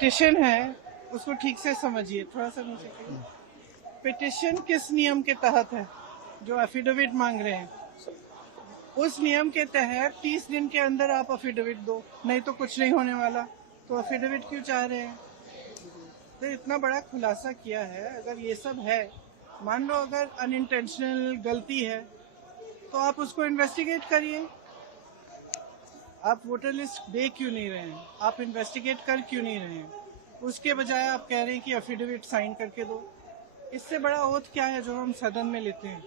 Petition है उसको ठीक से समझिए, थोड़ा सा नीचे करिए। पिटिशन किस नियम के तहत है? जो एफिडेविट मांग रहे हैं उस नियम के तहत 30 दिन के अंदर आप एफिडेविट दो, नहीं तो कुछ नहीं होने वाला। तो एफिडेविट क्यों चाह रहे हैं? तो इतना बड़ा खुलासा किया है। अगर ये सब है, मान लो अगर अनइंटेंशनल गलती है तो आप उसको इन्वेस्टिगेट करिए। आप वोटर लिस्ट दे क्यों नहीं रहे हैं? आप इन्वेस्टिगेट कर क्यों नहीं रहे हैं? उसके बजाय आप कह रहे हैं कि एफिडेविट साइन करके दो। इससे बड़ा ओथ क्या है जो हम सदन में लेते हैं?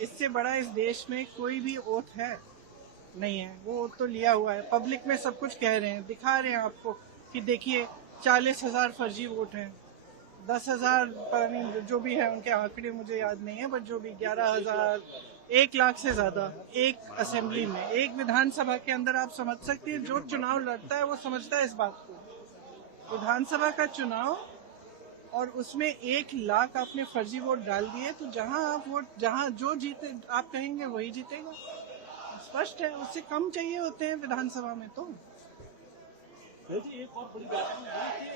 इससे बड़ा इस देश में कोई भी ओथ है नहीं है। वो ओथ तो लिया हुआ है, पब्लिक में सब कुछ कह रहे हैं, दिखा रहे हैं आपको कि देखिए 40,000 फर्जी वोट हैं, 10,000 पता नहीं जो भी है, उनके आंकड़े मुझे याद नहीं है, बट जो भी 11,000, 1 लाख से ज्यादा एक असेंबली में, एक विधानसभा के अंदर। आप समझ सकते हैं जो चुनाव लड़ता है वो समझता है इस बात को। विधानसभा का चुनाव और उसमें 1 लाख आपने फर्जी वोट डाल दिए, तो जहां जो जीते आप कहेंगे वही जीतेगा। स्पष्ट है, उससे कम चाहिए होते हैं विधानसभा में। तो एक और बड़ी बात है कि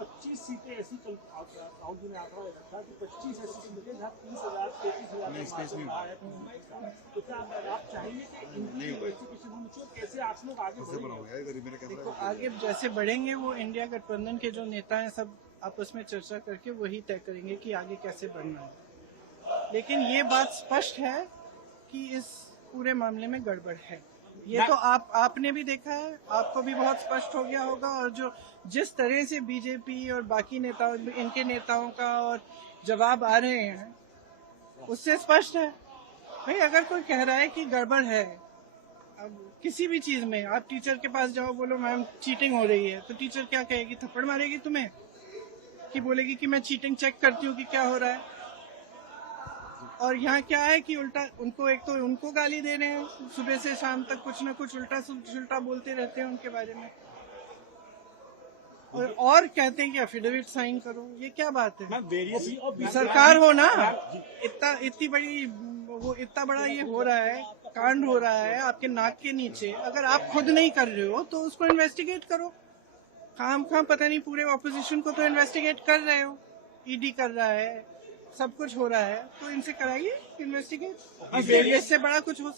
25 सीटें ऐसी राहुल जी ने आंकड़ा रखा कि 25 ऐसी सीटें जहाँ 30,000 33,000 तो क्या आप चाहेंगे कि कैसे आप लोग आगे देखो, आगे जैसे बढ़ेंगे वो इंडिया गठबंधन के जो नेता हैं सब आपस में चर्चा करके वही तय करेंगे कि आगे कैसे बढ़ना है। लेकिन ये बात स्पष्ट है कि इस पूरे मामले में गड़बड़ है। ये तो आपने भी देखा है, आपको भी बहुत स्पष्ट हो गया होगा। और जो जिस तरह से बीजेपी और बाकी नेताओं, इनके नेताओं का और जवाब आ रहे हैं उससे स्पष्ट है। भाई अगर कोई कह रहा है कि गड़बड़ है, अब किसी भी चीज में, आप टीचर के पास जाओ, बोलो मैम चीटिंग हो रही है, तो टीचर क्या कहेगी? थप्पड़ मारेगी तुम्हें कि बोलेगी कि मैं चीटिंग चेक करती हूँ कि क्या हो रहा है। और यहाँ क्या है कि उल्टा उनको, एक तो उनको गाली दे रहे हैं, सुबह से शाम तक कुछ ना कुछ उल्टा सुल्टा बोलते रहते हैं उनके बारे में, और कहते हैं कि एफिडेविट साइन करो। ये क्या बात है? सरकार हो ना, इतनी बड़ी, वो इतना बड़ा ये हो रहा है, कांड हो रहा है आपके नाक के नीचे। अगर आप खुद नहीं कर रहे हो तो उसको इन्वेस्टिगेट करो। खाम पता नहीं पूरे ऑपोजिशन को तो इन्वेस्टिगेट कर रहे हो, ईडी कर रहा है, सब कुछ हो रहा है, तो इनसे कराइए इन्वेस्टिगेट। इससे बड़ा कुछ हो सकता है?